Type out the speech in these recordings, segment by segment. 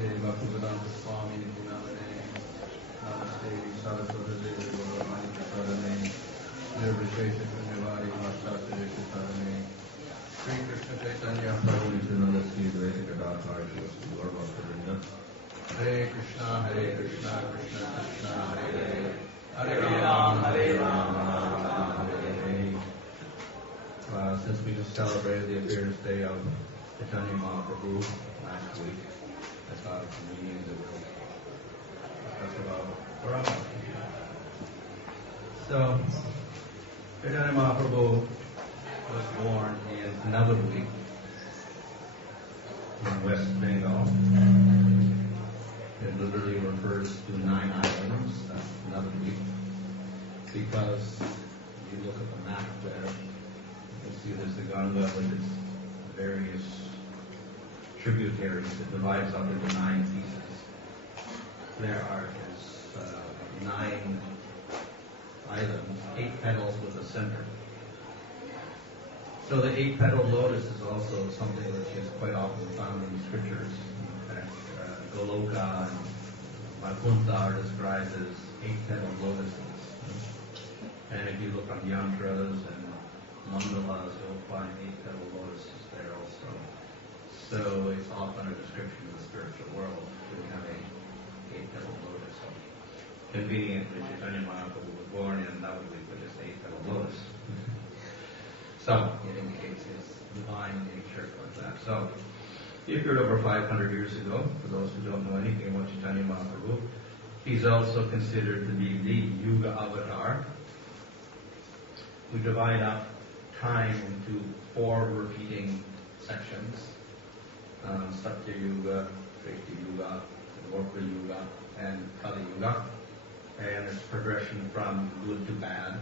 Bhaktivedanta Swami Nityanamane Namaste Saraswati Devi Gauravani Prasarane Nirvishesha Punyavari Mahprabhu Sarane Sri Krishna Chaitanya Prabhu Nityananda Sri Advaita Gadadhar Shri Gaur Bhaktivinoda Hare Krishna Krishna Krishna Hare Hare Hare Ram Hare Hare. Since we just celebrated the appearance day of Chaitanya Mahprabhu last week, I thought it's convenient that we'll discuss about Brahma. So, Chaitanya Mahprabhu was born in Navadvip in West Bengal. It literally refers to 9 islands, that's Navadvip, because you look at the map there, you see there's the Ganga with its various tributaries that divides up into 9 pieces. There are 9 islands, 8 petals with a center. So the 8-petal lotus is also something which is quite often found in the scriptures. In fact, Goloka and Vaikuntha are described as 8-petal lotuses. And if you look on yantras and mandalas, you'll find 8-petal lotuses there also. So it's often a description of the spiritual world to have a 8-petal lotus. So conveniently, Chaitanya Mahaprabhu was born in Navadvip with this 8-petal lotus. So it indicates his divine nature like that. So he appeared over 500 years ago. For those who don't know anything about Chaitanya Mahaprabhu, he's also considered to be the Yuga avatar. We divide up time into 4 repeating sections. Satya Yuga, Treta Yuga, Dwapara Yuga, and Kali Yuga. And it's progression from good to bad.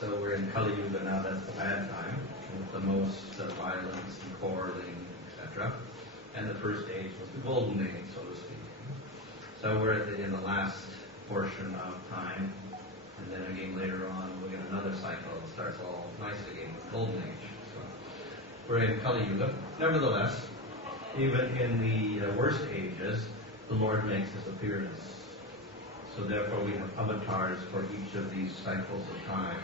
So we're in Kali Yuga now, that's the bad time, with the most violence and quarreling, etc. And the first age was the golden age, so to speak. So we're in the last portion of time. And then again later on, we'll get another cycle that starts all nice again, with golden age. So we're in Kali Yuga. Nevertheless, even in the worst ages, the Lord makes his appearance. So therefore we have avatars for each of these cycles of time.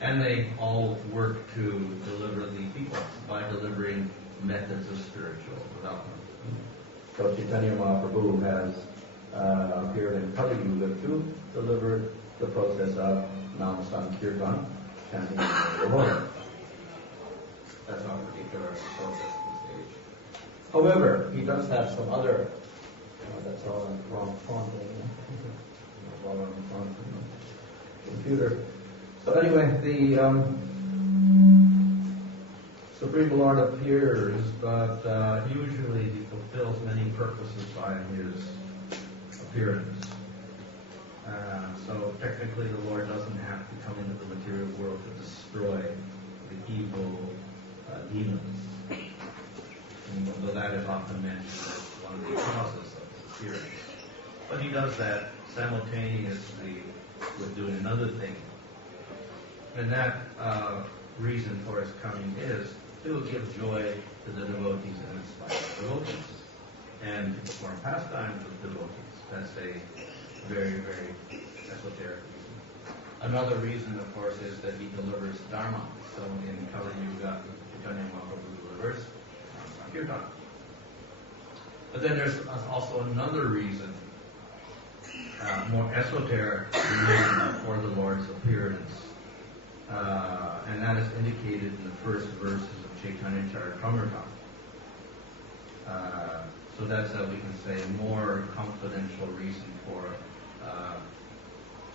And they all work to deliver the people by delivering methods of spiritual development. So Chaitanya Mahaprabhu has appeared in Kali Yuga to deliver the process of Nam Sankirtan, chanting the Lord. That's our particular process at this stage. However, he does have some other, that's all in the wrong font there, all on the font from the computer. So anyway, the Supreme Lord appears, but usually he fulfills many purposes by his appearance. So technically the Lord doesn't have to come into the material world to destroy the evil demons. Although that is often mentioned as one of the causes of his appearance. But he does that simultaneously with doing another thing. And that reason for his coming is to give joy to the devotees and inspire the devotees. And to perform pastimes with devotees. That's a very, very esoteric reason. Another reason, of course, is that he delivers Dharma. So in Kali Yuga, Chaitanya Mahaprabhu delivers Kirtan. But then there's also another reason, more esoteric reason for the Lord's appearance. And that is indicated in the first verses of Chaitanya Charitamrita. So that's how we can say a more confidential reason for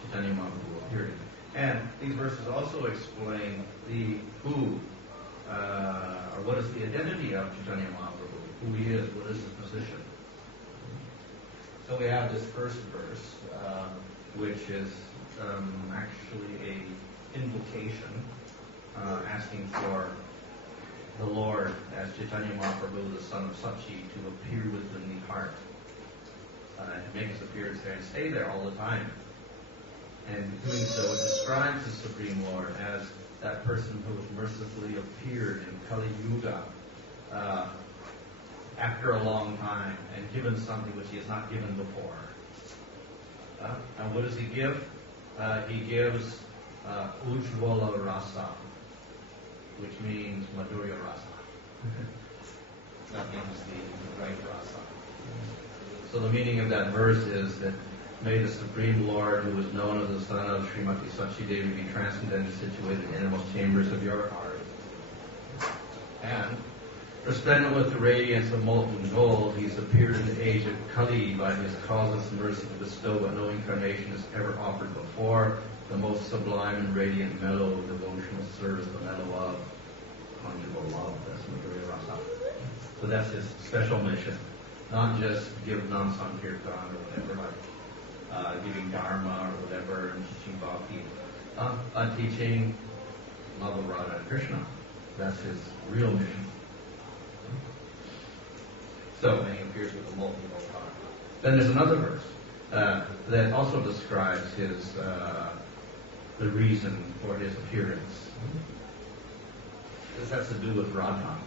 Chaitanya Mahaprabhu appearing. And these verses also explain the who, or what is the identity of Chaitanya Mahaprabhu, who he is, what is his position. So we have this first verse, which is actually a invocation asking for the Lord as Chaitanya Mahaprabhu, the son of Sachi, to appear within the heart, and make his appearance there and stay there all the time. And doing so, it describes the Supreme Lord as that person who has mercifully appeared in Kali Yuga after a long time and given something which he has not given before. And what does he give? He gives Ujjvala Rasa, which means Madhurya Rasa. That means the right rasa. So the meaning of that verse is that may the Supreme Lord, who is known as the son of Srimati Sachi Devi, be transcendental situated in the innermost chambers of your heart. And resplendent with the radiance of molten gold, he's appeared in the age of Kali by his causeless mercy to bestow what no incarnation has ever offered before, the most sublime and radiant mellow devotional service, the mellow of conjugal love. That's Madhurya Rasa. So that's his special mission. Not just give non-sankirtan or whatever, like giving dharma or whatever, and teaching bhakti, but teaching love of Radha and Krishna. That's his real mission. So, when he appears with a molten gold heart. Then there's another verse that also describes his the reason for his appearance. This has to do with Radha.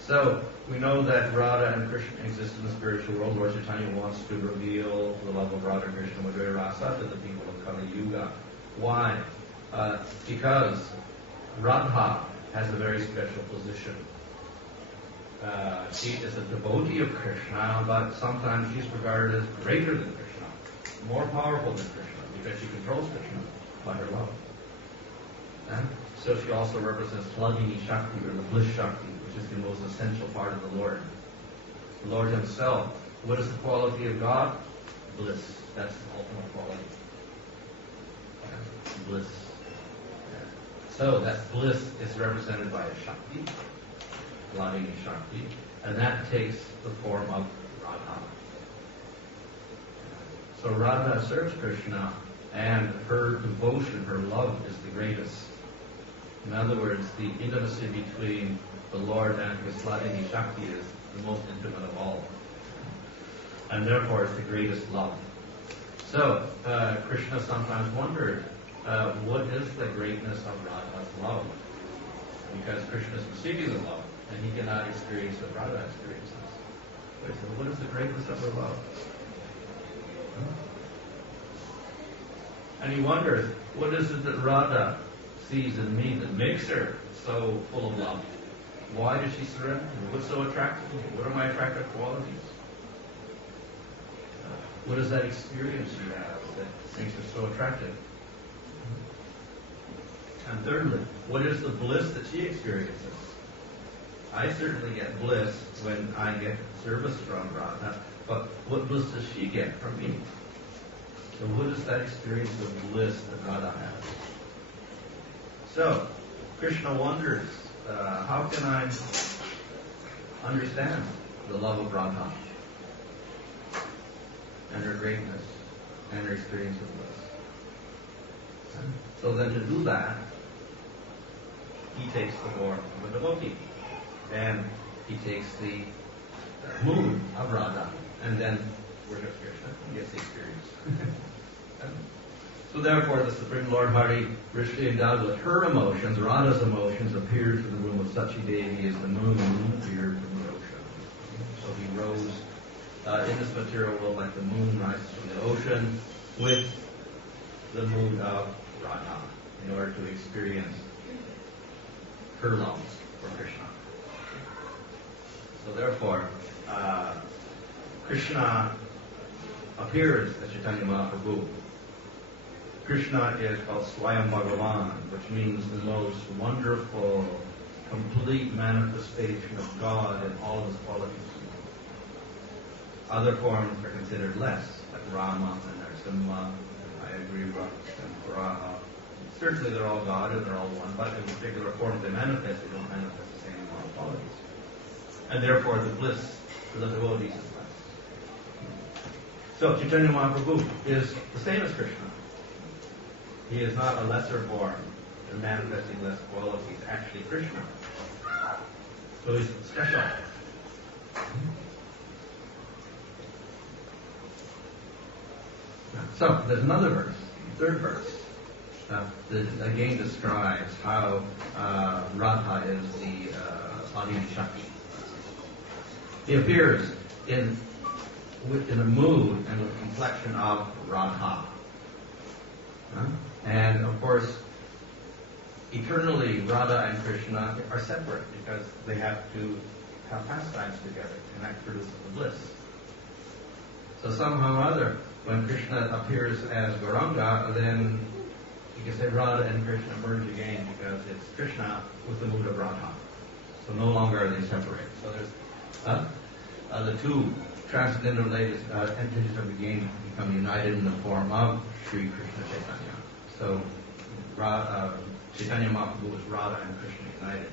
So, we know that Radha and Krishna exist in the spiritual world. Lord Chaitanya wants to reveal the love of Radha Krishna Madhurya Rasa to the people of Kali Yuga. Why? Because Radha has a very special position. She is a devotee of Krishna, but sometimes she's regarded as greater than Krishna, more powerful than Krishna, because she controls Krishna by her love. And so she also represents Hladini Shakti, or the bliss Shakti, which is the most essential part of the Lord. The Lord himself, what is the quality of God? Bliss. That's the ultimate quality. Bliss. So that bliss is represented by a Shakti, Hladini Shakti, and that takes the form of Radha. So Radha serves Krishna, and her devotion, her love is the greatest. In other words, the intimacy between the Lord and his Hladini Shakti is the most intimate of all. And therefore it's the greatest love. So, Krishna sometimes wondered, what is the greatness of Radha's love? Because Krishna is receiving the love, and he cannot experience what Radha experiences. So what is the greatness of her love? And he wonders, what is it that Radha sees in me that makes her so full of love? Why does she surrender? What's so attractive to me? What are my attractive qualities? What is that experience she has that makes her so attractive? And thirdly, what is the bliss that she experiences? I certainly get bliss when I get service from Radha, but what bliss does she get from me? So what is that experience of bliss that Radha has? So, Krishna wonders, how can I understand the love of Radha and her greatness and her experience of bliss? So then to do that, he takes the form of a devotee. And he takes the mood of Radha and then worships Krishna and gets the experience. So therefore, the Supreme Lord Hari, richly endowed with her emotions, Radha's emotions, appeared to the womb of Sachi Devi as the moon appeared from the ocean. So he rose in this material world like the moon rises from the ocean with the mood of Radha in order to experience her love for Krishna. So therefore, Krishna appears as Chaitanya Maharaj. Krishna is called Swayam Bhagavan, which means the most wonderful, complete manifestation of God in all his qualities. Other forms are considered less, like Rama and Narasimha, I agree, and Varaha. Certainly they're all God and they're all one, but in particular forms they manifest, they don't manifest the same moral qualities. And therefore the bliss for the devotees is less. So Chaitanya Mahaprabhu is the same as Krishna. He is not a lesser form and manifesting less qualities, actually Krishna. So he's special. So there's another verse, the third verse, that again describes how Radha is the Hladini Shakti. He appears in the mood and the complexion of Radha. And of course, eternally, Radha and Krishna are separate because they have to have pastimes together, and that produces the bliss. So somehow or other, when Krishna appears as Gauranga, then you can say Radha and Krishna merge again because it's Krishna with the mood of Radha. So no longer are they separate. So there's the two transcendental entities of the game become united in the form of Sri Krishna Chaitanya. So Chaitanya Maharaj is Radha and Krishna united.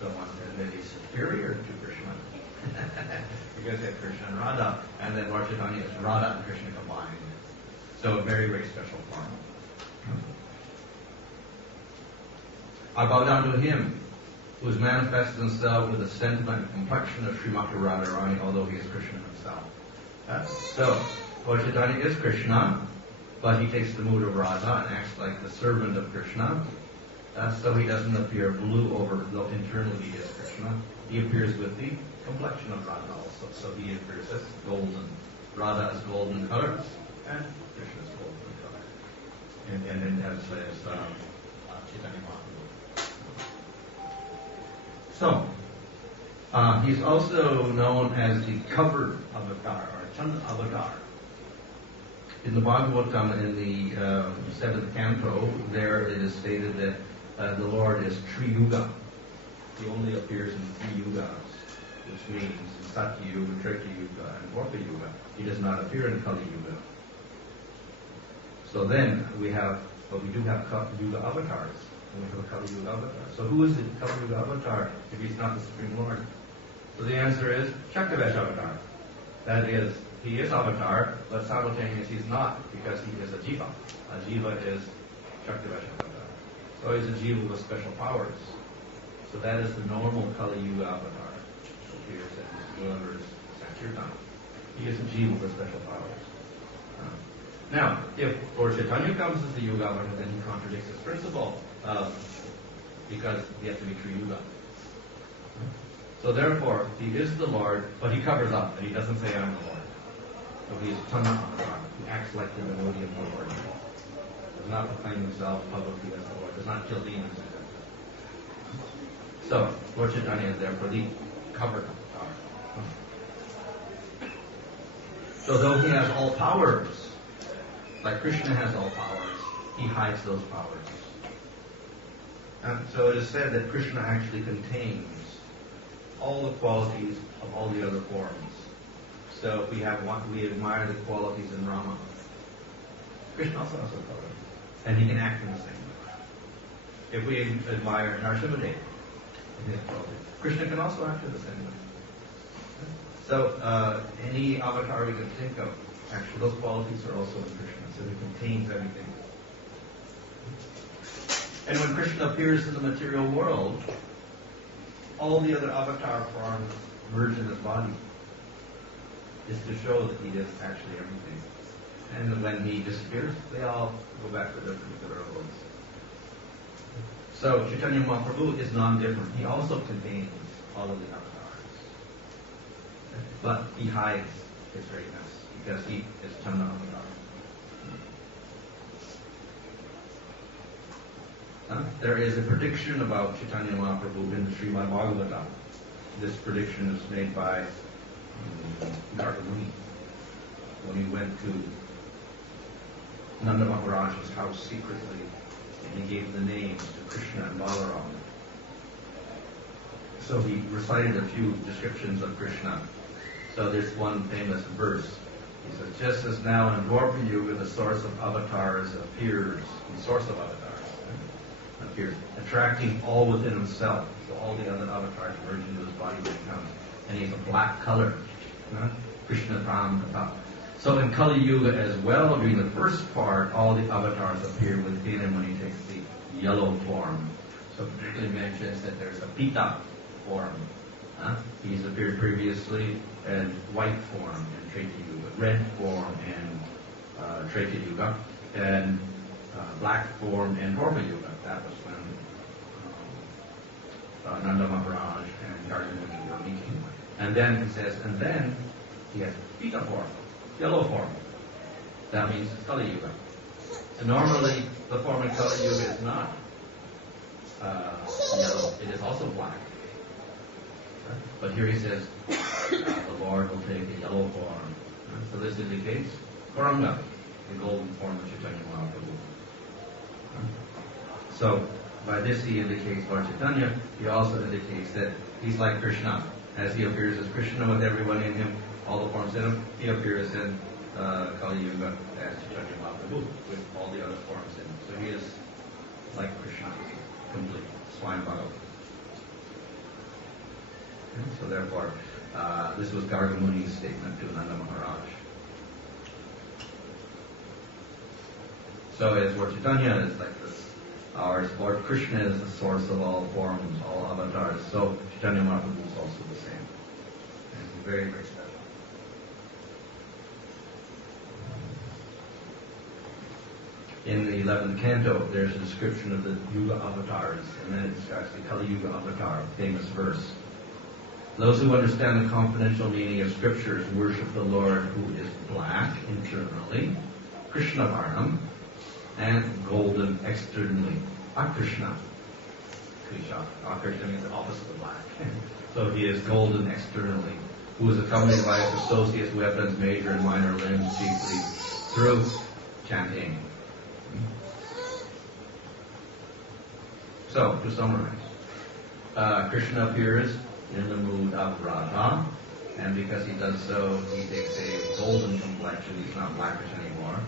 So one says that he's superior to Krishna because they have Krishna and Radha, and then Lord Chaitanya is Radha and Krishna combined. So a very, very special form. I bow down to him who has manifested himself with the sentiment and complexion of Srimati Radharani, although he is Krishna himself. So, Lord Chaitanya is Krishna, but he takes the mood of Radha and acts like the servant of Krishna. So he doesn't appear blue over, though internally he is Krishna. He appears with the complexion of Radha also. So he appears as golden. Radha is golden color, and Krishna is golden color. And then as Chaitanya Maharaj. So, he's also known as the covered avatar, or Chanda avatar. In the Bhagavatam, in the 7th canto, there it is stated that the Lord is Tri-yuga. He only appears in 3 yugas, which means Satya Yuga, Treta Yuga, and Dwapara Yuga. He does not appear in Kali Yuga. So then we do have Kali Yuga avatars. And we have a Kali Yuga avatar. So who is the Kali Yuga avatar if he's not the Supreme Lord? So the answer is Shaktivesh avatar. That is, he is avatar, but simultaneously he's not because he is a jiva. A jiva is Shaktivesh avatar. So he's a jiva with special powers. So that is the normal Kali Yuga avatar. Appears and delivers Sankirtan. He is a jiva with special powers. Now, if Lord Chaitanya comes as the Yuga avatar, then he contradicts his principle because he has to be true Yuga. So therefore, he is the Lord, but he covers up, and he doesn't say, I'm the Lord. So he is Chanda avatar. He acts like the devotee of the Lord. Does not proclaim himself publicly as the Lord. Does not kill demons. So, Lord Chaitanya is therefore the covered avatar. So though he has all powers, like Krishna has all powers, he hides those powers. And so it is said that Krishna actually contains all the qualities of all the other forms. So if we admire the qualities in Rama. Krishna also has a quality, and he can act in the same way. If we admire Narasimhadev, Krishna can also act in the same way. So any avatar we can think of, actually those qualities are also in Krishna, so he contains everything. And when Krishna appears in the material world, all the other avatar forms merge in his body. Is to show that he is actually everything. And when he disappears, they all go back to their particular abodes. So Chaitanya Mahprabhu is non-different. He also contains all of the avatars. But he hides his greatness because he is Chanda avatar. There is a prediction about Chaitanya Mahaprabhu in the Srimad Bhagavatam. This prediction is made by Narada Muni when he went to Nanda Maharaj's house secretly and he gave the names to Krishna and Balaram. So he recited a few descriptions of Krishna. So there's one famous verse. He says, just as now in Dwapara Yuga the source of avatars appears, the source of avatars appears, attracting all within himself. So all the other avatars merge into his body when he comes. And he has a black color. Krishna Ram Tata. So in Kali Yuga as well, during the first part, all the avatars appear within him when he takes the yellow form. So particularly mentions that there's a Pita form. He's appeared previously in white form in Treta Yuga, red form in Treta Yuga, and black form in Dwapara Yuga. That was when Nanda Maharaj and Yarjuna were meeting. And then he says, and then he has Pita form, yellow form. That means Kali Yuga. And normally the form in Kali Yuga is not yellow, it is also black. But here he says, the Lord will take a yellow form. So this indicates Gauranga, the golden form of Chaitanya Maharaj. So by this he indicates Lord Chaitanya. He also indicates that he's like Krishna. As he appears as Krishna with everyone in him, all the forms in him, he appears in Kali Yuga as Chaitanya Maharaj with all the other forms in him. So he is like Krishna, complete, Swayambhava. So therefore, this was Garga Muni's statement to Nanda Maharaj. So as Lord Chaitanya is like this, our Lord Krishna is the source of all forms, all avatars. So Chaitanya Mahaprabhu is also the same. And very, very special. In the 11th canto, there's a description of the Yuga avatars, and then it describes the Kali Yuga avatar, famous verse. Those who understand the confidential meaning of scriptures worship the Lord who is black internally, Krishna Varnam, and golden externally, Akrishna. Akrishna means the opposite of black. So he is golden externally, who is accompanied by his associates, weapons, major and minor limbs, chiefly through chanting. So, to summarize, Krishna appears in the mood of Radha, and because he does so, he takes a golden complexion. He's not blackish anymore.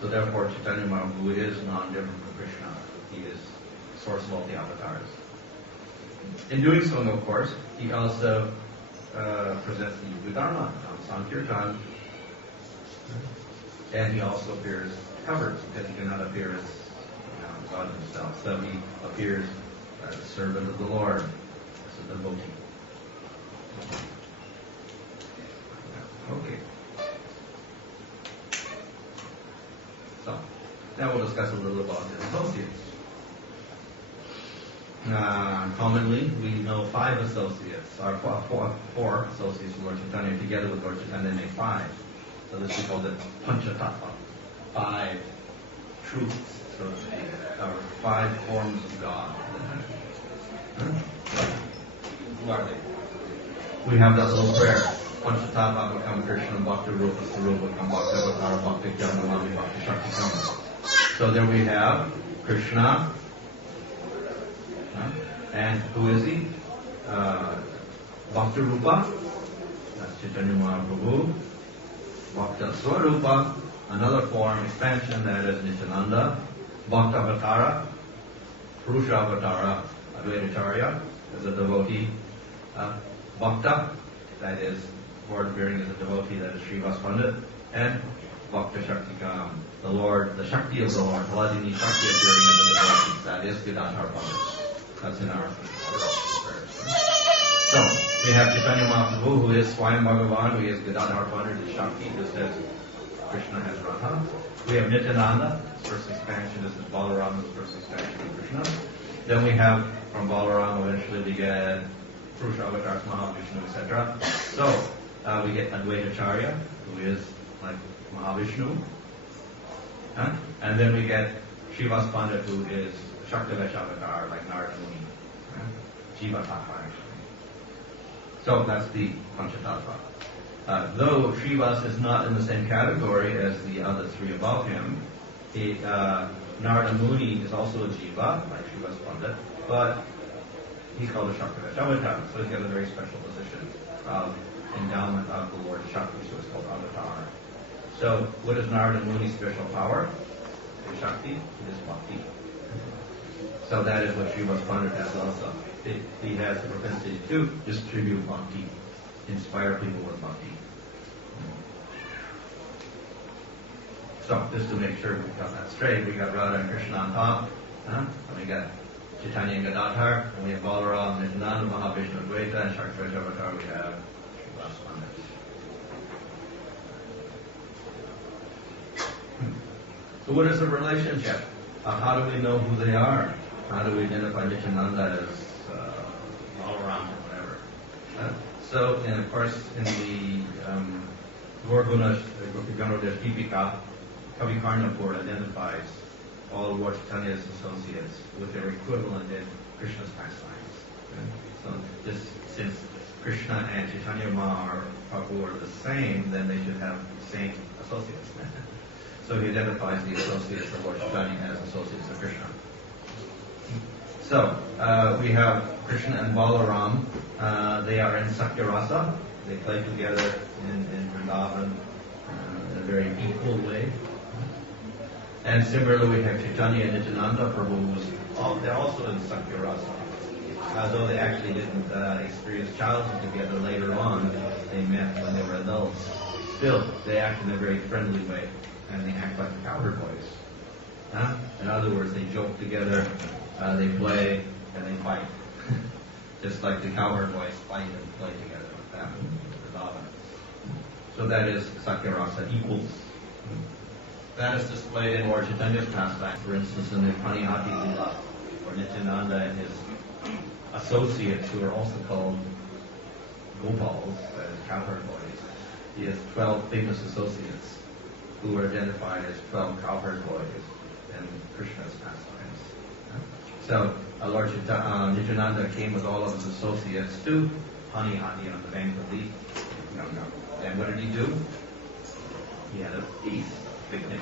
So therefore, Chaitanya Mahaprabhu is non-different from Krishna. He is the source of all the avatars. In doing so, of course, he also presents the Yuga Dharma on Sankirtan, and he also appears covered because he cannot appear as God himself. So he appears as a servant of the Lord, as a devotee. Okay. So, now we'll discuss a little about his associates. Commonly, we know 5 associates, or four associates with Lord Chaitanya. Together with Lord Chaitanya, they make 5. So this is called the Panchatattva. 5 truths, so to speak, or 5 forms of God. Who are they? We have that little prayer. Panchatattva become Krishna, Bhakti Rupa, Sarupa, become Bhakti Avatara, Bhakti Jnanamami, Bhakti Shakti Kama. So there we have Krishna. And who is he? Bhakti Rupa, that's Chaitanya Mahaprabhu. Bhakti Swarupa, another form, expansion, that is Nityananda. Bhakti Avatara, Purusha Avatara, Advaitacharya, as a devotee. Bhakta, that is Lord appearing as a devotee, that is Srivas Pandit. And Bhakti Shaktikam, the Lord, the Shakti of the Lord, Haladini Shakti appearing as a devotee, that is Gadadhar Pandit. That's in our prayers. So, we have Chaitanya Mahaprabhu, who is Swayam Bhagavan, who is Gadadhar Pandit, the Shakti, just as Krishna has Radha. We have Nityananda, his first expansion. This is Balarama's first expansion of Krishna. Then we have, from Balarama, eventually we get Purusha Avatars, Mahavishnu, etc. So, we get Advaitacharya, who is like Mahavishnu. And then we get Srivas Pandit, who is Shaktivesh Avatar, like Narada Muni. Jiva Tattva, actually. So that's the Panchatattva. Though Srivas is not in the same category as the other 3 above him, Narada Muni is also a Jiva, like Srivas Pandit, but he's called a Shaktivesh Avatar, so he's got a very special position of endowment of the Lord Shakti, so it's called Avatar. So what is Narada Muni's special power? His Shakti, it is Bhakti. So that is what Srivas Pandit has also. He has the propensity to distribute Bhakti, inspire people with Bhakti. So, just to make sure we got that straight, we got Radha and Krishna on top, and we got Chaitanya and Gadadhar, and we have Balaram, Nityananda, Mahavishnu, Advaita, and Shaktivesh Avatar, we have Srivas Pandit. So what is the relationship? How do we know who they are? How do we identify Nityananda as Balaram or whatever? So, and of course, in the Gorguna Tipika, Kavikarnapur identifies all Lord Chaitanya's associates with their equivalent in Krishna's pastimes. Okay? So, just since Krishna and Chaitanya Maharaj are the same, then they should have the same associates. So he identifies the associates of Lord Chaitanya as associates of Krishna. So, we have Krishna and Balaram. They are in Sakyarasa. They play together in Vrindavan in a very equal way. And similarly, we have Chaitanya and Nityananda Prabhu. They're also in Sakyarasa. Although they actually didn't experience childhood together later on, they met when they were adults. Still, they act in a very friendly way, and they act like cowherd boys. In other words, they joke together, they play, and they fight. Just like the cowherd boys fight and play together like that. So that is Sakyarasa, equals. That is displayed in Lord Chaitanya's pastime. For instance, in the Panihati Lila, where Nityananda and his associates, who are also called Gopals, that is cowherd boys, he has 12 famous associates who are identified as 12 cowherd boys in Krishna's pastimes. So Lord Nityananda came with all of his associates to Panihati on the bank of the Ganga. And what did he do? He had a feast, picnic.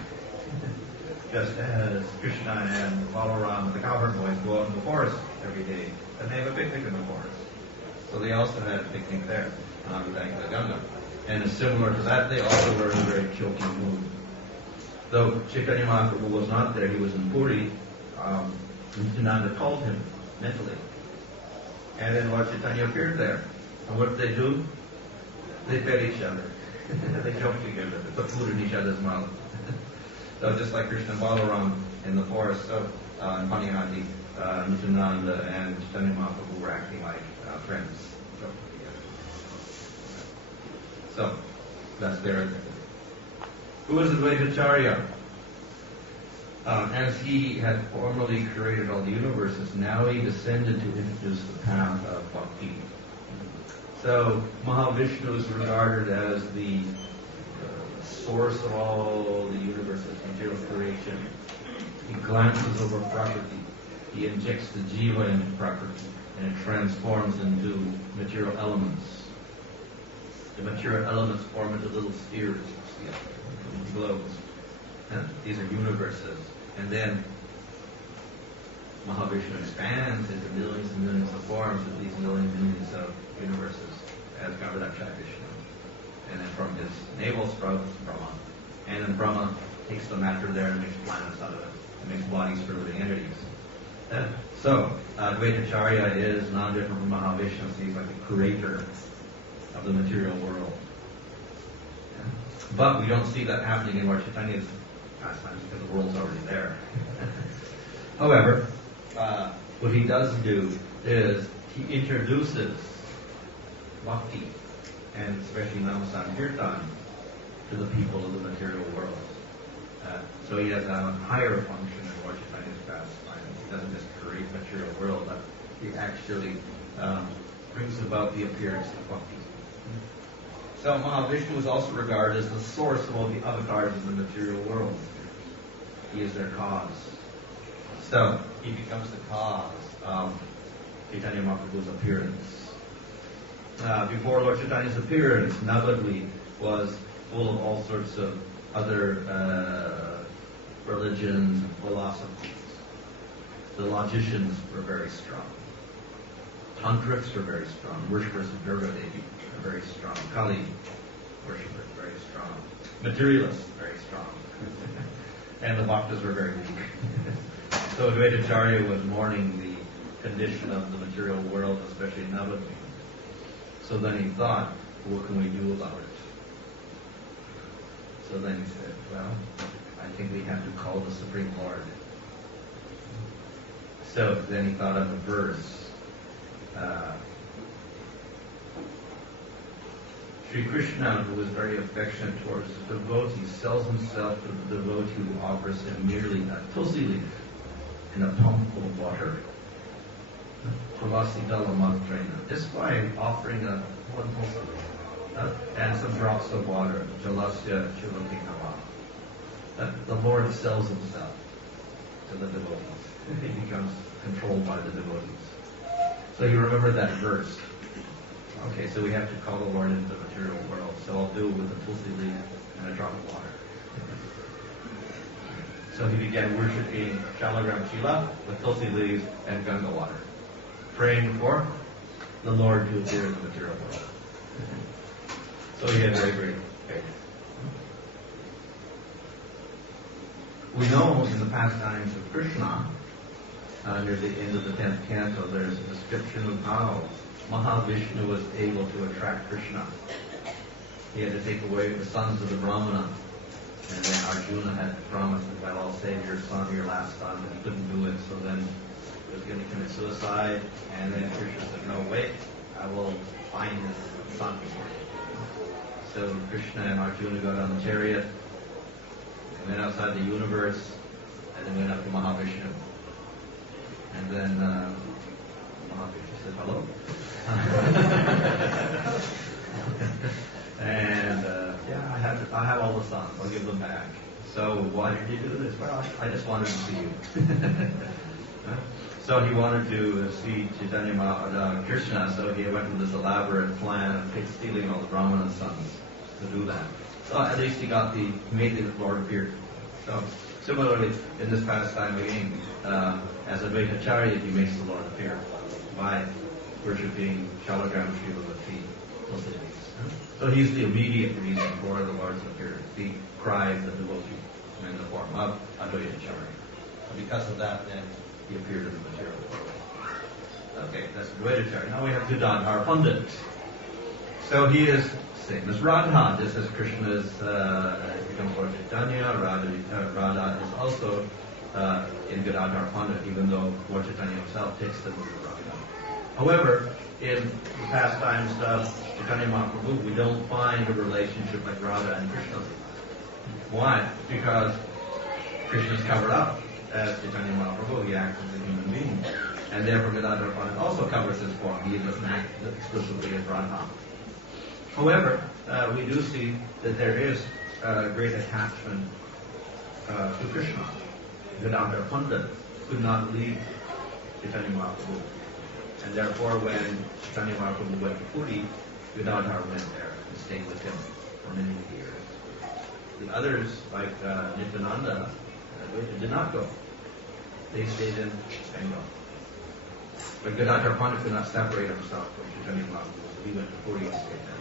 Just as Krishna and Balaram, the cowherd boys, go out in the forest every day, and they have a picnic in the forest. So they also had a picnic there on the bank of the Ganga. And similar to that, they also were in a very joking mood. Though Chaitanya Mahaprabhu was not there, he was in Puri, Nityananda called him mentally. And then Lord Chaitanya appeared there. And what did they do? They fed each other. They joked together. They put food in each other's mouth. So just like Krishna and Balaram in the forest, so in Panihati, Nityananda and Chaitanya Mahaprabhu were acting like friends, joking together. So that's their. Who is Advaitacharya? As he had formerly created all the universes, now he descended to introduce the path of bhakti. So Mahavishnu is regarded as the source of all the universes, material creation. He glances over Prakriti. He injects the jiva into Prakriti, and it transforms into material elements. The material elements form into little spheres, globes. These are universes. And then Mahavishnu expands into millions and millions of forms of these millions and millions of universes as Garbhodakshaya Vishnu. And then from his navel sprouts Brahma. And then Brahma takes the matter there and makes planets out of it. And makes bodies for living entities. So, Advaitacharya is non-different from Mahavishnu. So he's like the creator of the material world. But we don't see that happening in Lord Chaitanya's pastimes because the world's already there. However, what he does do is he introduces bhakti, and especially Namasankirtan, to the people of the material world. So he has a higher function in Lord Chaitanya's pastimes. He doesn't just create material world, but he actually brings about the appearance of bhakti. So Mahavishnu is also regarded as the source of all the avatars of the material world. He is their cause. So he becomes the cause of Chaitanya Mahaprabhu's appearance. Before Lord Chaitanya's appearance, Navadvip was full of all sorts of other religions and philosophies. The logicians were very strong. Tantrics were very strong. Worshippers of Durga Devi are very strong. Kali worshippers very strong. Materialists very strong. And the bhaktas were very weak. So Advaitacharya was mourning the condition of the material world, especially Navadvip. So then he thought, what can we do about it? So then he said, well, I think we have to call the Supreme Lord. So then he thought of a verse. Sri Krishna, who is very affectionate towards the devotee, sells himself to the devotee who offers him merely a tulsi leaf in a pump of water. Pravasitala Mantrena. Just by offering one tulsi and some drops of water, Jalasya Chulakinava. The Lord sells himself to the devotees. He becomes controlled by the devotees. So you remember that verse. Okay, so we have to call the Lord into the material world. So I'll do it with a tulsi leaf and a drop of water. So he began worshipping Shalagram Shila with tulsi leaves and Ganga water, praying for the Lord to appear in the material world. So he had very great faith. We know in the pastimes of Krishna, near the end of the 10th canto, there's a description of how Mahavishnu was able to attract Krishna. He had to take away the sons of the Brahmana. And then Arjuna had promised that I'll save your son, your last son, but he couldn't do it. So then he was going to commit suicide. And then Krishna said, no, wait, I will find his son for you. So Krishna and Arjuna got on the chariot, and went outside the universe, and then went up to Mahavishnu. And then Mahavishnu said, hello. And I have all the sons. I'll give them back. So why did you do this? Well, I just wanted to see you. So he wanted to see Chaitanya Krishna, so he went with this elaborate plan of stealing all the Brahmana sons to do that. So at least he made the Lord appear. So similarly, in this pastime again, as a Vaitacharya, he makes the Lord appear by worshipping Shalagram Shiva with the tulsi leaves. So he's the immediate reason for the Lord's appearance. He cries the devotee in the form of Advaitacharya. Because of that, then he appeared in the material world. Okay, that's Advaitacharya. Now we have Gadadhar Pandit. So he is same as Radha. Just as Krishna becomes Lord Chaitanya, Radha is also in Gadadhar Pandit, even though Lord Chaitanya himself takes the name of Radha. However, in the pastimes of Chaitanya Mahprabhu, we don't find a relationship like Radha and Krishna. Why? Because Krishna is covered up as Chaitanya Mahaprabhu. He acts as a human being. And therefore Gadadhar Pandit also covers his form. He doesn't act exclusively as Radha. However, we do see that there is great attachment to Krishna. Gadadhar Pandit could not leave Chaitanya Mahaprabhu. And therefore, when Chaitanya Mahaprabhu went to Puri, Gadadhar went there and stayed with him for many years. The others, like Nityananda, did not go. They stayed in Bengal. But Gadadhar Pandit could not separate himself from Chaitanya Mahaprabhu, so he went to Puri and stayed there.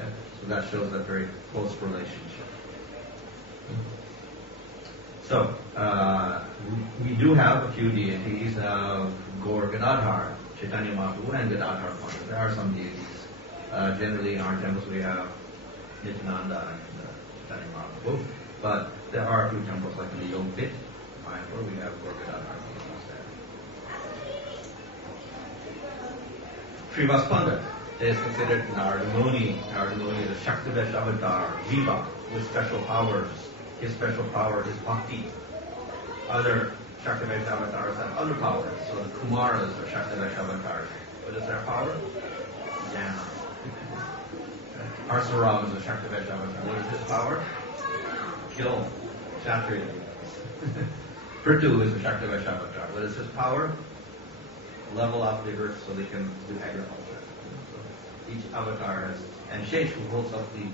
Okay? So that shows that very close relationship. So, we do have a few deities of Gaur Gadadhar, Chaitanya Mahaprabhu, and Gadadhar Pandit. There are some deities. Generally in our temples we have Nityananda and Chaitanya Mahaprabhu, but there are a few temples like in the Yoga where we have Gaur Gadadhar deities there. Srivas Pandit is considered Narada Muni. Narada Muni is a Shaktivesh avatar, Jiva, with special powers. His special power is bhakti. Other Shaktivesh avatars have other powers. So the Kumaras are Shaktivesh avatars. What is their power? Jnana. Parsuram is a Shaktivesh avatar. What is his power? Kill. Kshatriya. Prithu is a Shaktivesh avatar. What is his power? Level up the earth so they can do agriculture. So each avatar has, and Shesh, who holds up the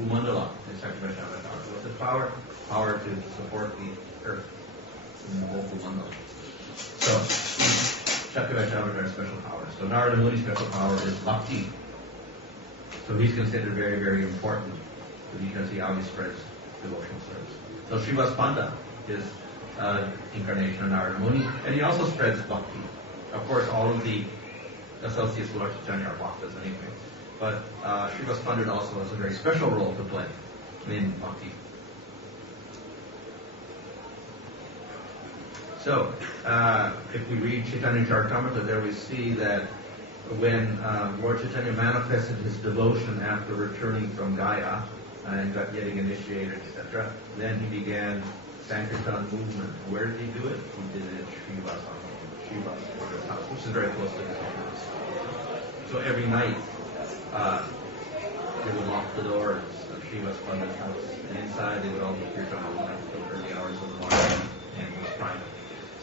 Bhumandala, is Shaktivesh avatar. What's his power? Power to support the earth in the whole Bhumandala. So, Shaktivesh avatar has special powers. So Narada Muni's special power is bhakti. So he's considered very, very important because he always spreads devotional service. So Srivas Pandit is incarnation of Narada Muni, and he also spreads bhakti. Of course, all of the associates of Lord Chaitanya are bhaktas anyway. But Srivas Pandit also has a very special role to play in bhakti. So, if we read Chaitanya Charitamrita, there we see that when Lord Chaitanya manifested his devotion after returning from Gaya and getting initiated, etc., then he began Sankirtan movement. Where did he do it? He did it at Srivas Shiva's mother's house, which is very close to his own house. So every night, they would lock the doors of Shiva's mother's house, and inside they would all do kirtan all night until early hours of the morning, and it was private.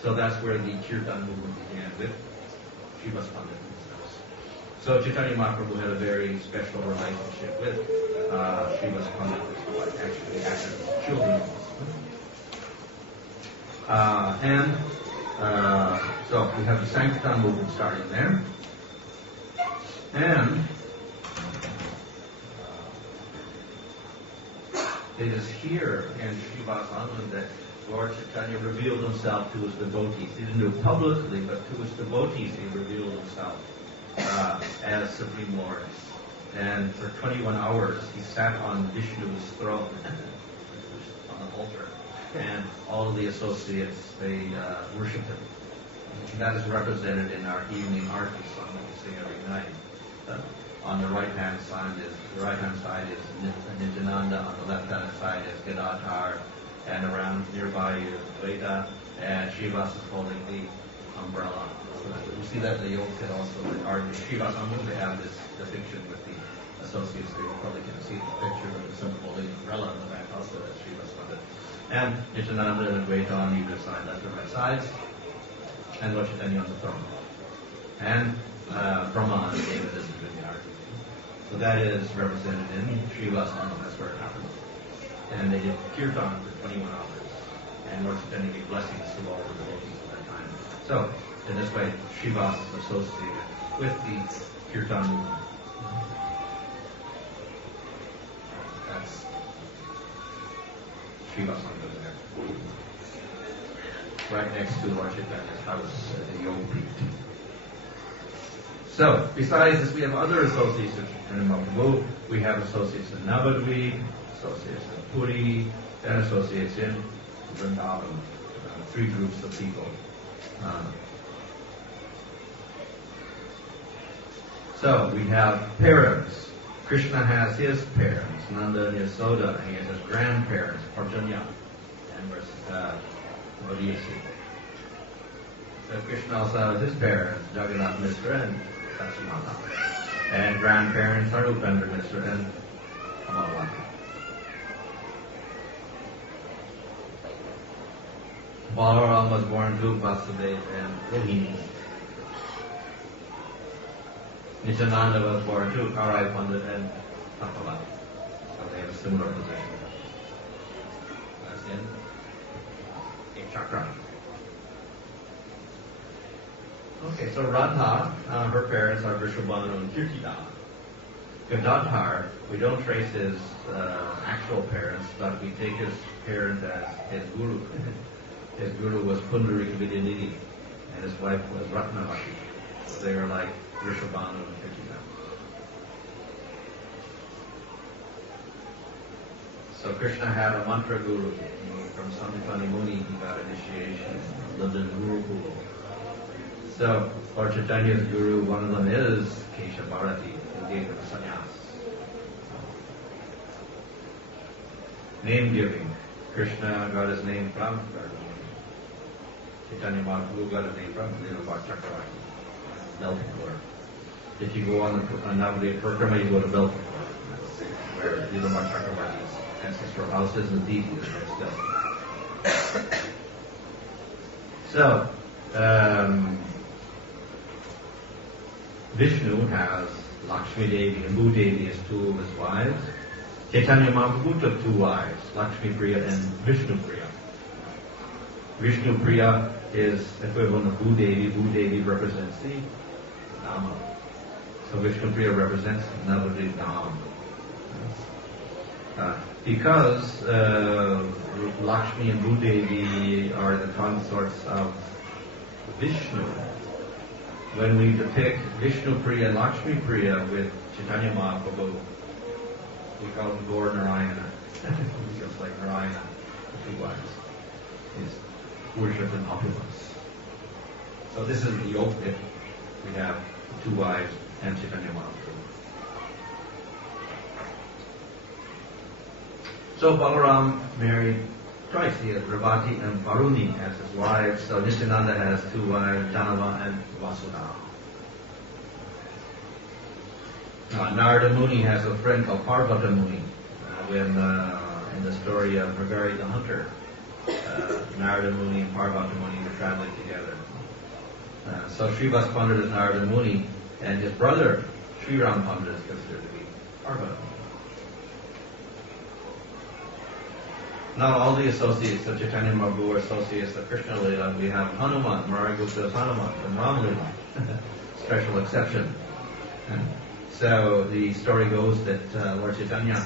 So that's where the kirtan movement began, with Shiva's mother's house. So Chaitanya Mahprabhu had a very special relationship with Shiva's Pandit, who actually acted as children. So we have the Sankirtan movement starting there. And it is here in Shiva's Anand that Lord Chaitanya revealed himself to his devotees. He didn't do it publicly, but to his devotees he revealed himself as Supreme Lord. And for 21 hours he sat on Vishnu's throne, on the altar. And all of the associates, they worshipped him. And that is represented in our evening arti song that we sing every night. On the right-hand side is Nityananda, on the left-hand side is Gadadhar, and around nearby is Veda, and Shivas is holding the umbrella. So you see that the yoga kit also, or Shivas Anand, they have this depiction with the associates. You probably can see the picture of the symbol holding the umbrella in the back also, that's Shivas Anand. And Nityananda and Veda on either side, left and right sides, and Lord Chaitanya on the throne. And Brahma and David is doing the arti. So that is represented in Shiva's Anand, that's where it happened. And they did kirtan for 21 hours. And Lord Chaitanya gave blessings to all the devotees at that time. So, in this way, Shiva is associated with the kirtan movement. That's Shiva's Anand there. Right next to Lord Chaitanya's house at the Yoga Peak. So, besides this, we have other associates in Mahprabhu. We have associates in Navadvip, associates in Puri, and associates in Vrindavan. Three groups of people. So, we have parents. Krishna has his parents, Nanda and Yasoda. He has his grandparents, Parjanya, and Vadisi. So Krishna also has his parents, Jagannath Mishra and Sachimata. And grandparents are Upendra Mishra and Kamalwati. Balaram was born to Vasudeva and Rohini. Nityananda was born to Karai Pandit and Tapalati. So they have a similar position. That's in a chakra. Okay, so Radha, her parents are Vrishabhanu and Kirtida. Gadadhar, we don't trace his actual parents, but we take his parent as his guru. His guru was Pundarika Vidyanidhi, and his wife was Ratnavati. So they are like Vrishabhanu and Kirtida. So Krishna had a mantra guru. From Sandipani Muni, he got initiation, lived in Gurukula. So, Lord Chaitanya's guru, one of them is Kesha Bharati, who gave him sannyas. Name giving. Krishna got his name from Chaitanya Maharaj got his name from Nilabha Chakravarti, Belpapur. If you go on the Navadvip Parikrama, you go to Belpapur, where Nilabha Chakravarti's ancestral house is, and the deity is there still. So, Vishnu has Lakshmi Devi and Bhudevi as two of his wives. Chaitanya Mahaprabhu took two wives, Lakshmi Priya and Vishnu Priya. Vishnu Priya is equivalent of Bhudevi. Bhudevi represents the Dhamma. So Vishnu Priya represents Navadvip Dham. Because Lakshmi and Bhudevi are the consorts of Vishnu, when we depict Vishnu Priya and Lakshmi Priya with Chaitanya Mahaprabhu, we call him Gaur Narayana. Just like Narayana, the two wives. He's worshipped in opulence. So this is the yoke that we have two wives and Chaitanya Mahaprabhu. So Balaram married twice. He has Ravati and Varuni as his wives. So Nityananda has two wives, Janava and Vasudha. Narada Muni has a friend called Parvata Muni. When in the story of Bragari the hunter, Narada Muni and Parvata Muni were traveling together. So Srivas Pandit is Narada Muni, and his brother Sri Ram Pandit is considered to be Parvata Muni. Not all the associates of Chaitanya Maharprabhu are associates of Krishna Lila. We have Hanuman, Maragupta's Hanuman from Ram Lila. Special exception. So the story goes that Lord Chaitanya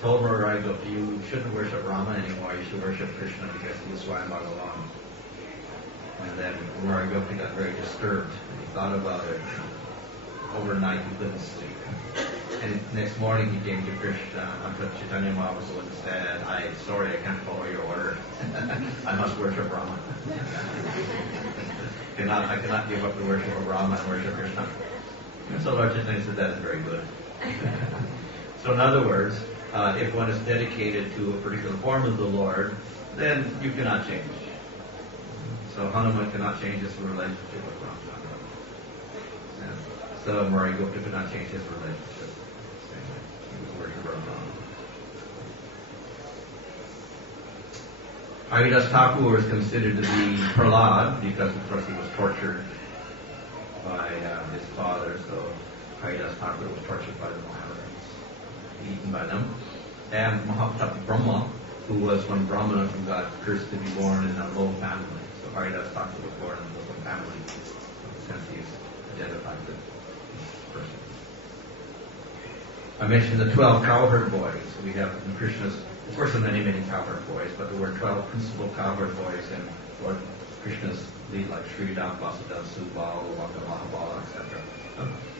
told Maragupta, you shouldn't worship Rama anymore, you should worship Krishna because he is Swayam Bhagavan. And then Maragupta got very disturbed. And he thought about it. Overnight he couldn't sleep. And next morning he came to Krishna, to Chaitanya Maharprabhu and said, I'm sorry, I can't follow your order. I must worship Rama. I cannot give up the worship of Rama and worship Krishna. And so Lord Chaitanya said, that is very good. So in other words, if one is dedicated to a particular form of the Lord, then you cannot change. So Hanuman cannot change his relationship with Rama. So Maragupta could not change his relationship. He was worshiper of Rama. Haridas Thakur is considered to be Prahlad because, of course, he was tortured by his father. So Haridas Thakur was tortured by the Mohammedans, eaten by them. And Mahapatapa Brahma, who was one Brahmana who got cursed to be born in a low family. So Haridas Thakur was born in a low family. Since he's identified with this person. I mentioned the 12 cowherd boys. We have in Krishna's, of course, there are many, many cowherd boys, but there were 12 principal cowherd boys in Lord Krishna's lead, like Sridham, Vasudeva, Subal, Mahabala, etc.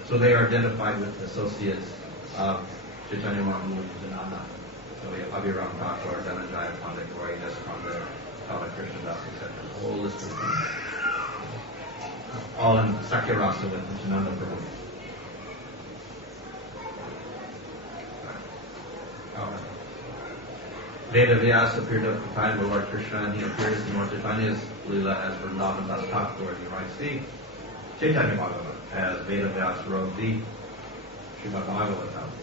So they are identified with associates of Chaitanya Maharprabhu and Nanda. So we have Abhiram Thakur, Dhananjaya Pandit, Goradas Pandit, Kala Krishna Das, etc. A whole list of things. All in Sakyarasa with Nityananda Prabhu. Veda Vyasa appeared at the time of Lord Krishna, and he appears in Lord Chaitanya's Leela as Vrindavan Das Thakur, and you might see Chaitanya Bhagavat as Veda Vyasa wrote the Srimad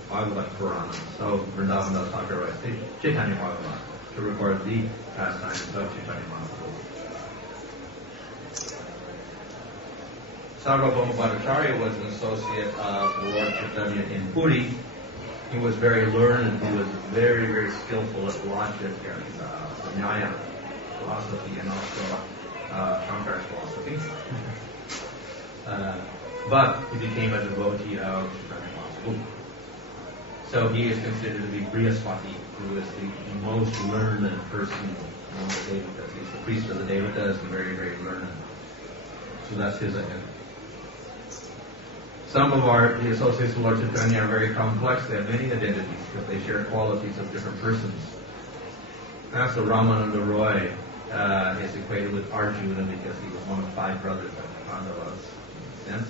Bhagavat Purana. So Vrindavan Das Thakur writes the Chaitanya Bhagavat to record the pastimes of Chaitanya Maharprabhu. Sarvabhauma Bhattacharya was an associate of Lord Chaitanya in Puri. He was very learned. He was very, very skillful at logic and Nyaya philosophy and also Shankar's philosophy. But he became a devotee of Chaitanya Maharprabhu. So he is considered to be Brihaspati, who is the most learned person among the Devatas. He's the priest of the Devatas and very, very learned. So that's his identity. Some of the associates of Lord Chaitanya are very complex. They have many identities because they share qualities of different persons. So Ramananda Roy is equated with Arjuna because he was one of 5 brothers of the Pandavas, in a sense.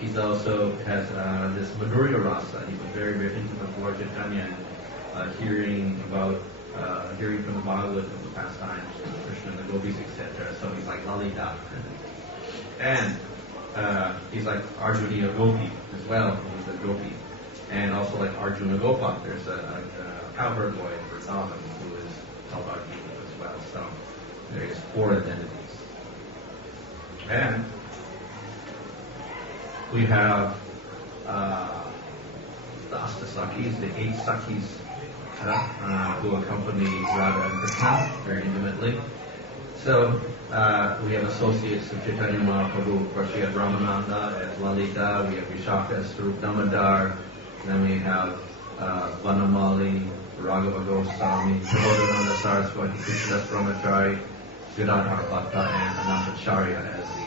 He also has this Madhurya Rasa. He was very, very intimate with Lord Chaitanya, hearing from the Bhagavad of the pastimes of Krishna and the gopis, etc. So he's like Lalita. And he's like Arjuna Gopi as well, who's a Gopi. And also like Arjuna Gopa, there's a cowherd boy in Vrindavan who is called Arjuna as well. So there's 4 identities. And we have the Astasakis, the 8 Sakis who accompany Radha and Krishna very intimately. So we have associates of Chaitanya Mahaprabhu. Of course, we have Ramananda as Lalita, we have Vishaka as Swarup Damodar, then we have Vanamali, Raghava Goswami, Prabodhananda Saraswati, Krishnadas Brahmachari, Gadadhar Bhatta, and Anantacharya as the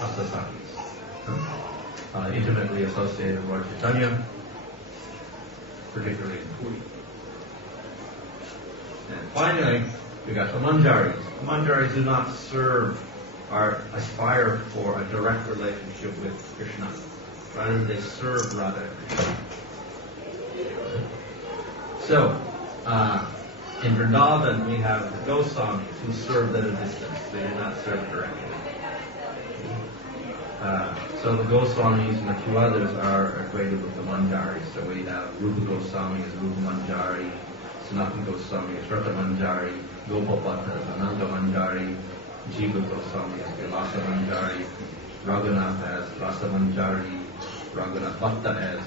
Astasakis. Intimately associated with Lord Chaitanya, particularly in Puri. And finally, we got the Manjaris. The Manjaris do not aspire for a direct relationship with Krishna. Rather, they serve Radha and Krishna. So, In Vrindavan, we have the Goswamis who served at a distance. They did not serve directly. So the Goswamis and a few others are equated with the Manjaris. So we have Rupa Goswami as Rupa Manjari, Sanatana Goswami as Rata Manjari, Gopal Bhatta as Ananda Manjari, Jiva Goswami as Vilasa Manjari, Raghunath as Rasa Manjari, Raghunath Bhatta as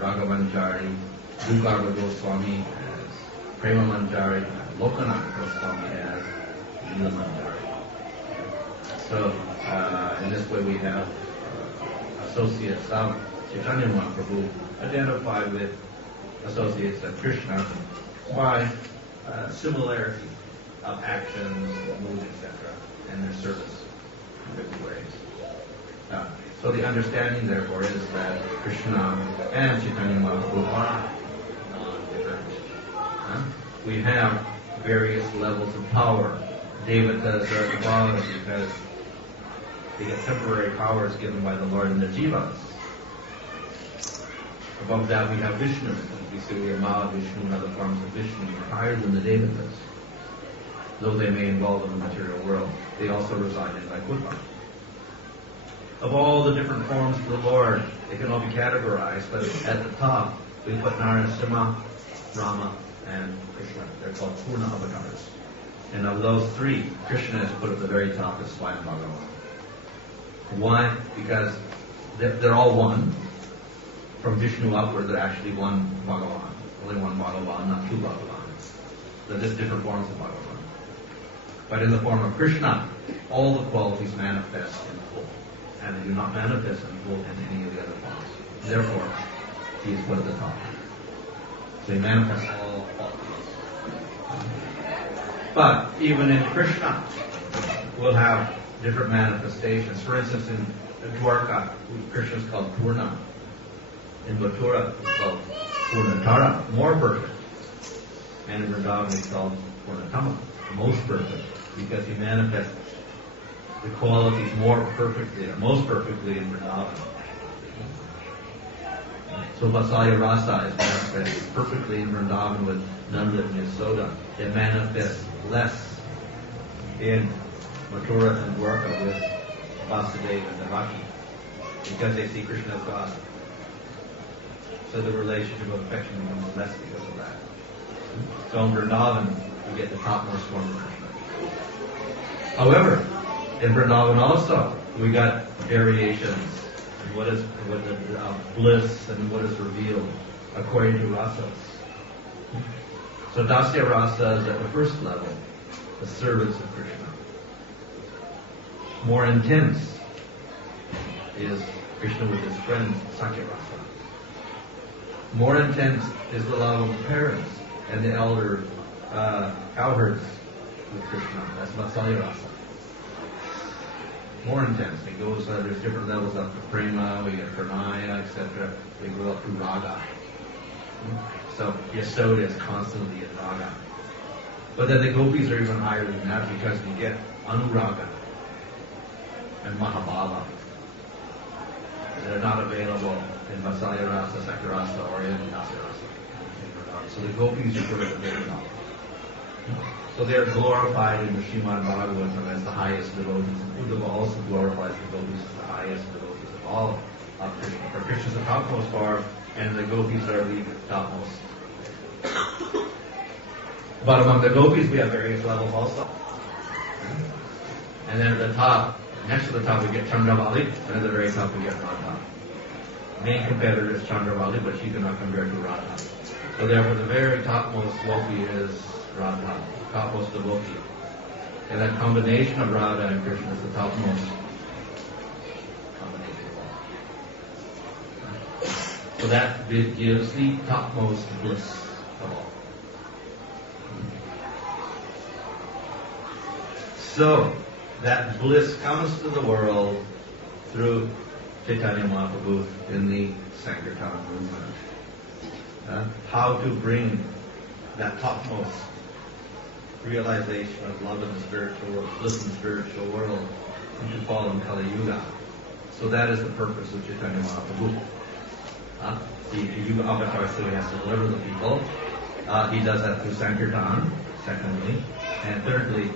Raga Manjari, Dugarva Goswami as Prema Manjari, and Lokanath Goswami as Lila Manjari. So in this way we have associates of Chaitanya Mahprabhu identified with associates of Krishna by similarity of actions, mood, etc., and their service in different ways. So the understanding, therefore, is that Krishna and Chaitanya Mahaprabhu are non-different. We have various levels of power. Devatas are above because they get temporary powers given by the Lord and the Jivas. Above that we have Vishnu. We see we have Mahavishnu and other forms of Vishnu who are higher than the Devatas. Though they may involve in the material world, they also reside in Vaikuntha. Of all the different forms of the Lord, they can all be categorized, but at the top we put Narasimha, Rama, and Krishna. They're called Purna avatars. And of those three, Krishna is put at the very top as Swayam Bhagavan. Why? Because they're all one. From Vishnu upward, they're actually one Bhagavan. Only one Bhagavan, not two Bhagavans. They're just different forms of Bhagavan. But in the form of Krishna, all the qualities manifest in full. And they do not manifest in full in any of the other forms. Therefore, he is put at the top. So he manifests all qualities. But even in Krishna, we'll have different manifestations. For instance, in Dwarka, Krishna is called Purna. In Mathura, it's called Purnatara, more perfect. And in Vrindavan, it's called Purnatama, most perfect, because he manifests the qualities more perfectly, or most perfectly in Vrindavan. So Vasalya Rasa is manifested perfectly in Vrindavan with Nanda and Yasoda. It manifests less in Mathura and Dwarka with Vasudeva and Devaki, because they see Krishna as God. So the relationship of affection becomes less because of that. So in Vrindavan, we get the topmost form of Krishna. However, in Vrindavan also, we got variations in what is bliss and what is revealed according to rasas. So Dasya Rasa is at the first level, the service of Krishna. More intense is Krishna with his friends, Sakya Rasa. More intense is the love of the parents and the elder cowherds with Krishna. That's Vatsalya Rasa. More intense. It goes, there's different levels up to Prema, we get Pranaya, etc. They go up to Raga. So Yasoda is constantly in Raga. But then the gopis are even higher than that because we get Anuraga and Mahabhava. They're not available in Vatsalya Rasa, Sakya Rasa, or in Dasya Rasa. So the gopis are put at the very top. So they're glorified in the Srimad Bhagavatam as the highest devotees. And Uddhava also glorifies the gopis as the highest devotees of all of Krishna. For Krishna is the topmost form, and the gopis are the topmost. But among the gopis, we have various levels also. And then at the top, next to the top, we get Chandravali, and at the very top, we get Radha. Main competitor is Chandravali, but she cannot compare to Radha. So therefore, the very topmost gopi is Radha, topmost devotee. And that combination of Radha and Krishna is the topmost combination of all. So that gives the topmost bliss of all. So, that bliss comes to the world through Chaitanya Mahaprabhu in the Sankirtan movement. How to bring that topmost realization of love in the spiritual world, bliss in the spiritual world, into fallen Kali Yuga. So that is the purpose of Chaitanya Mahaprabhu. The Yuga avatar, so he has to deliver the people. He does that through Sankirtan, secondly. And thirdly,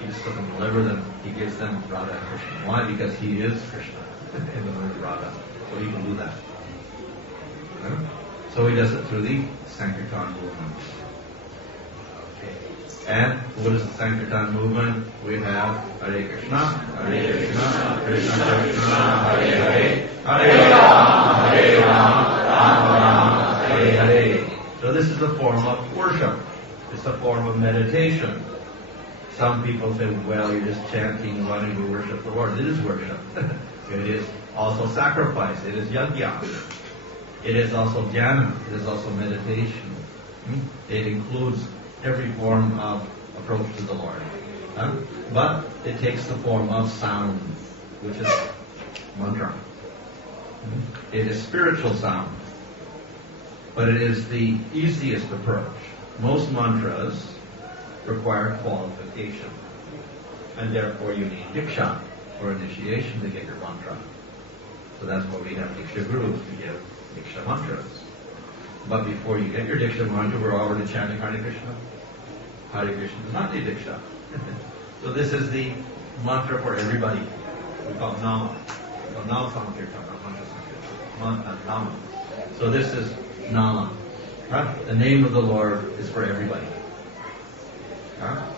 he just doesn't deliver them. He gives them Radha and Krishna. Why? Because he is Krishna in the word Radha. So he can do that. Okay? So he does it through the Sankirtan movement. Okay. And what is the Sankirtan movement? We have Hare Krishna, Hare Krishna, Krishna Krishna, Hare Hare, Hare Rama, Hare Rama, Rama Rama, Hare Hare. So this is a form of worship. It's a form of meditation. Some people say, well, you're just chanting, wanting to worship the Lord. It is worship. It is also sacrifice. It is yajna. It is also jnana. It is also meditation. It includes every form of approach to the Lord. But it takes the form of sound, which is mantra. It is spiritual sound. But it is the easiest approach. Most mantras require qualification. And therefore you need diksha, or initiation, to get your mantra. So that's why we have diksha gurus to give diksha mantras. But before you get your diksha mantra, we're already chanting Hare Krishna. Hare Krishna does not need diksha. So this is the mantra for everybody. We call it nama. We call nama sankirtan, not mantra sankirtan. Nama. So this is nama. Right? The name of the Lord is for everybody.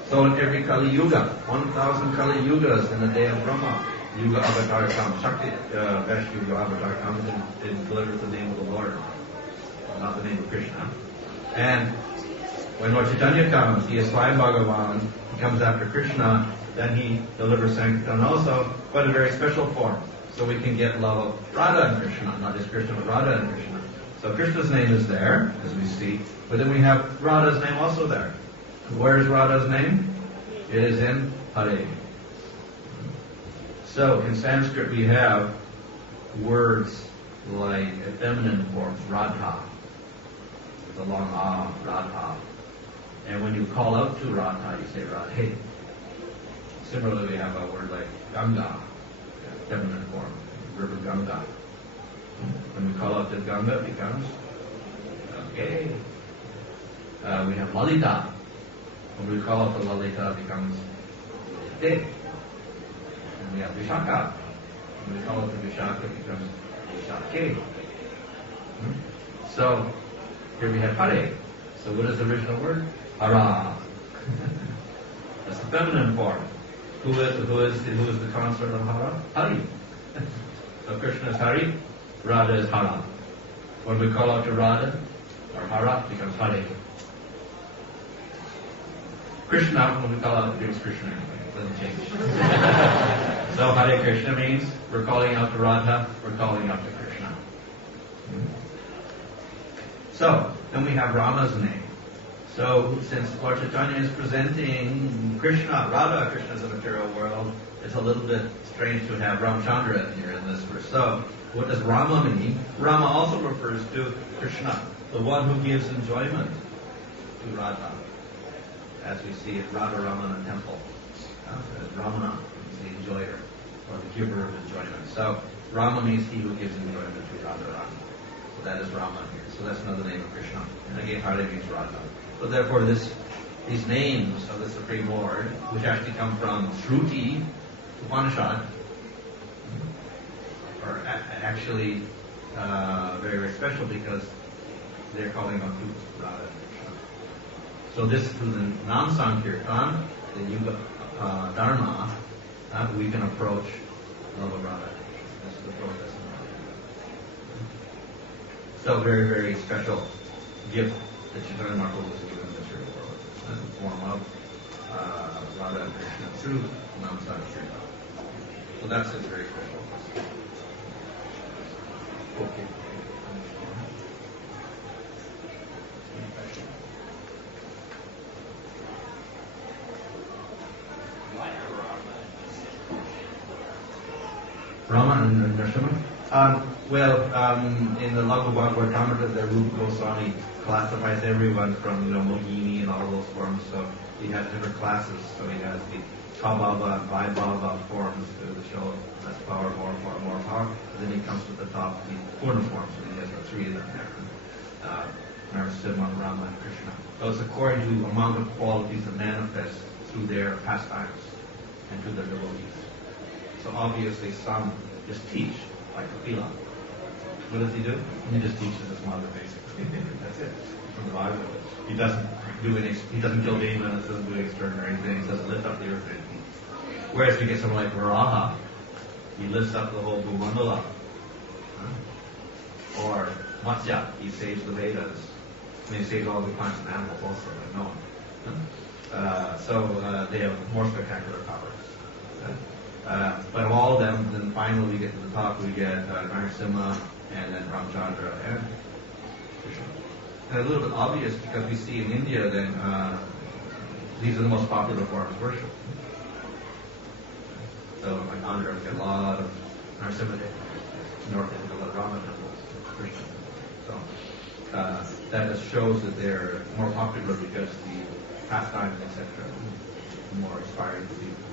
So in every Kali Yuga, 1,000 Kali Yugas in the day of Brahma, Yuga Avatar comes, Shakti, best Yuga Avatar comes and delivers the name of the Lord, not the name of Krishna. And when Lord Chaitanya comes, he is Swayam Bhagavan, he comes after Krishna, then he delivers Sankirtan also, but in a very special form. So we can get love of Radha and Krishna, not just Krishna, but Radha and Krishna. So Krishna's name is there, as we see, but then we have Radha's name also there. Where is Radha's name? It is in Hare. So in Sanskrit we have words like a feminine form, Radha, with a long ah, Radha. And when you call out to Radha, you say Radhe. Similarly, we have a word like Ganga, feminine form, river Ganga. When we call out to Ganga, it becomes okay. We have Lalita. When we call out to Lalita, it becomes Lalite. And we have Vishaka. When we call out to Vishaka, it becomes Vishake. So here we have Hare. So what is the original word? Hara. That's the feminine form. Who is the consort of Hara? Hari. So Krishna is Hari, Radha is Hara. When we call out to Radha, or Hara, it becomes Hare. Krishna, when we call out, it becomes Krishna anyway. It doesn't change. So Hare Krishna means we're calling out to Radha, we're calling out to Krishna. So, then we have Rama's name. So, since Lord Chaitanya is presenting Krishna, Radha, Krishna's the material world, it's a little bit strange to have Ramchandra here in this verse. So, what does Rama mean? Rama also refers to Krishna, the one who gives enjoyment to Radha. As we see at Radha Ramana temple. Ramana is the enjoyer, or the giver of enjoyment. So, Rama means he who gives enjoyment to Radha Rama. So that is Rama here. So that's another name of Krishna. And again, Hare means Radha. So therefore, these names of the Supreme Lord, which actually come from Shruti, Upanishad, are actually very, very special because they're calling on to Radha and Krishna. So this, through the Nam-Sankirtan, the Yuga Dharma, we can approach love of Radha. This is the process. So very, very special gift that Chaitanya Mahprabhu was given in the material world. That's the form of Radha and Krishna through Nam-Sankirtan. So that's it, very special. Okay. Rama and Nrsimha? In the Laghu Bhagavatamrita, the Rupa Goswami classifies everyone from, Mohini and all those forms. So he has different classes. So he has the Kabhava and Vaibhava forms to show less power, more power. And then he comes to the top, the Purna forms. So he has the three of them there. Narasimha, Rama, and Krishna. So it's according to the amount of qualities that manifest through their pastimes and to their devotees. So obviously some just teach, like Kapila. What does he do? He just teaches his mother, basically. That's it. From the Bible. He doesn't kill demons, doesn't do extraordinary things, doesn't lift up the earth or anything. Whereas we get someone like Varaha, he lifts up the whole Bhumandala. Or Matsya, he saves the Vedas. I mean, he saves all the plants and animals also, I know. So they have more spectacular powers. But of all of them, then finally we get to the top, we get Narasimha, and then Ramchandra, and Krishna. And a little bit obvious because we see in India then these are the most popular forms of worship. So like Andhra, we get a lot of Narasimha temples. North India, a lot of Rama temples, Krishna. So that just shows that they're more popular because the pastimes, etc., are more inspiring to people.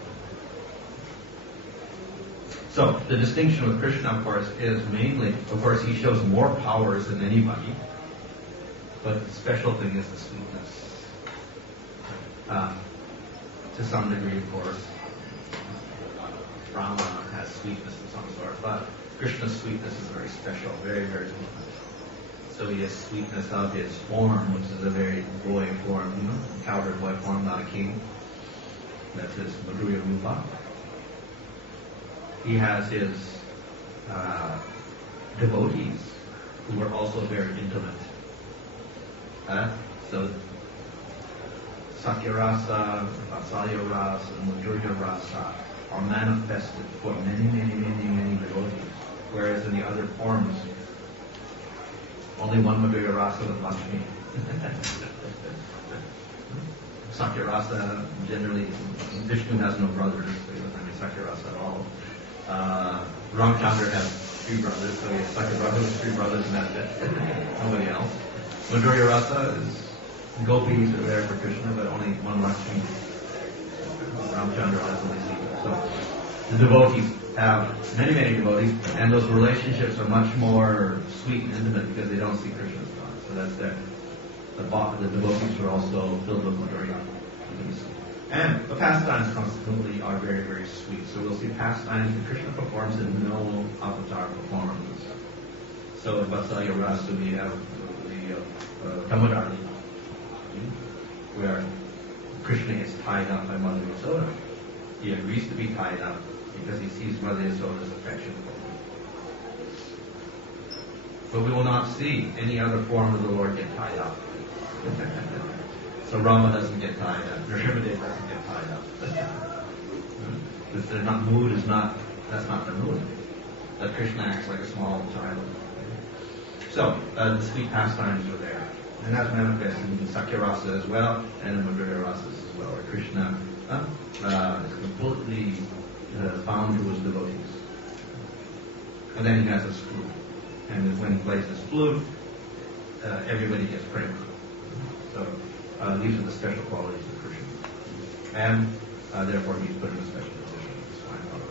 So the distinction with Krishna, of course, is mainly, of course, he shows more powers than anybody. But the special thing is the sweetness. To some degree, of course, Rama has sweetness of some sort, but Krishna's sweetness is very special, very, very sweet. So he has sweetness of his form, which is a very boy form, cowherd boy form, not a king. That's his Madhurya Rupa. He has his devotees, who are also very intimate. So Sakyarasa, Vatsalya Rasa, and Madhurya Rasa are manifested for many, many, many, many devotees. Whereas in the other forms, only one Madhurya Rasa with Lakshmi. Sakyarasa, generally, Vishnu has no brothers, so he doesn't have any Sakyarasa at all. Ramchandra has 3 brothers, so he has Sakyarasa with 3 brothers and that's it. Nobody else. Madhurya Rasa is gopis are there for Krishna, but only one Lakshmi. Ramchandra has only Sita. So the devotees have many, many devotees, and those relationships are much more sweet and intimate because they don't see Krishna as God. So that's there. The devotees are also filled with Madhurya. And the pastimes consequently are very, very sweet. So we'll see pastimes that Krishna performs in no avatar performs. So in Vatsalya Rasa we have the Kamadari, where Krishna is tied up by Mother Yasoda. He agrees to be tied up because he sees Mother Yasoda's affection for him. But we will not see any other form of the Lord get tied up. So Rama doesn't get tied up. Nrsimhadev doesn't get tied up. That's not the mood. That Krishna acts like a small child. So the sweet pastimes are there. And that's manifested in Sakyarasa as well, and in Madhurya Rasas as well, where Krishna is completely bound to his devotees. And then he has his flute. And when he plays his flute, everybody gets prema. So these are the special qualities of Krishna. And therefore he's put in a special position in this fine Lord.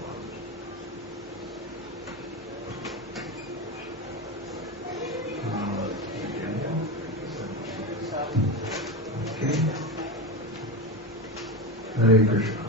Okay. Hare Krishna.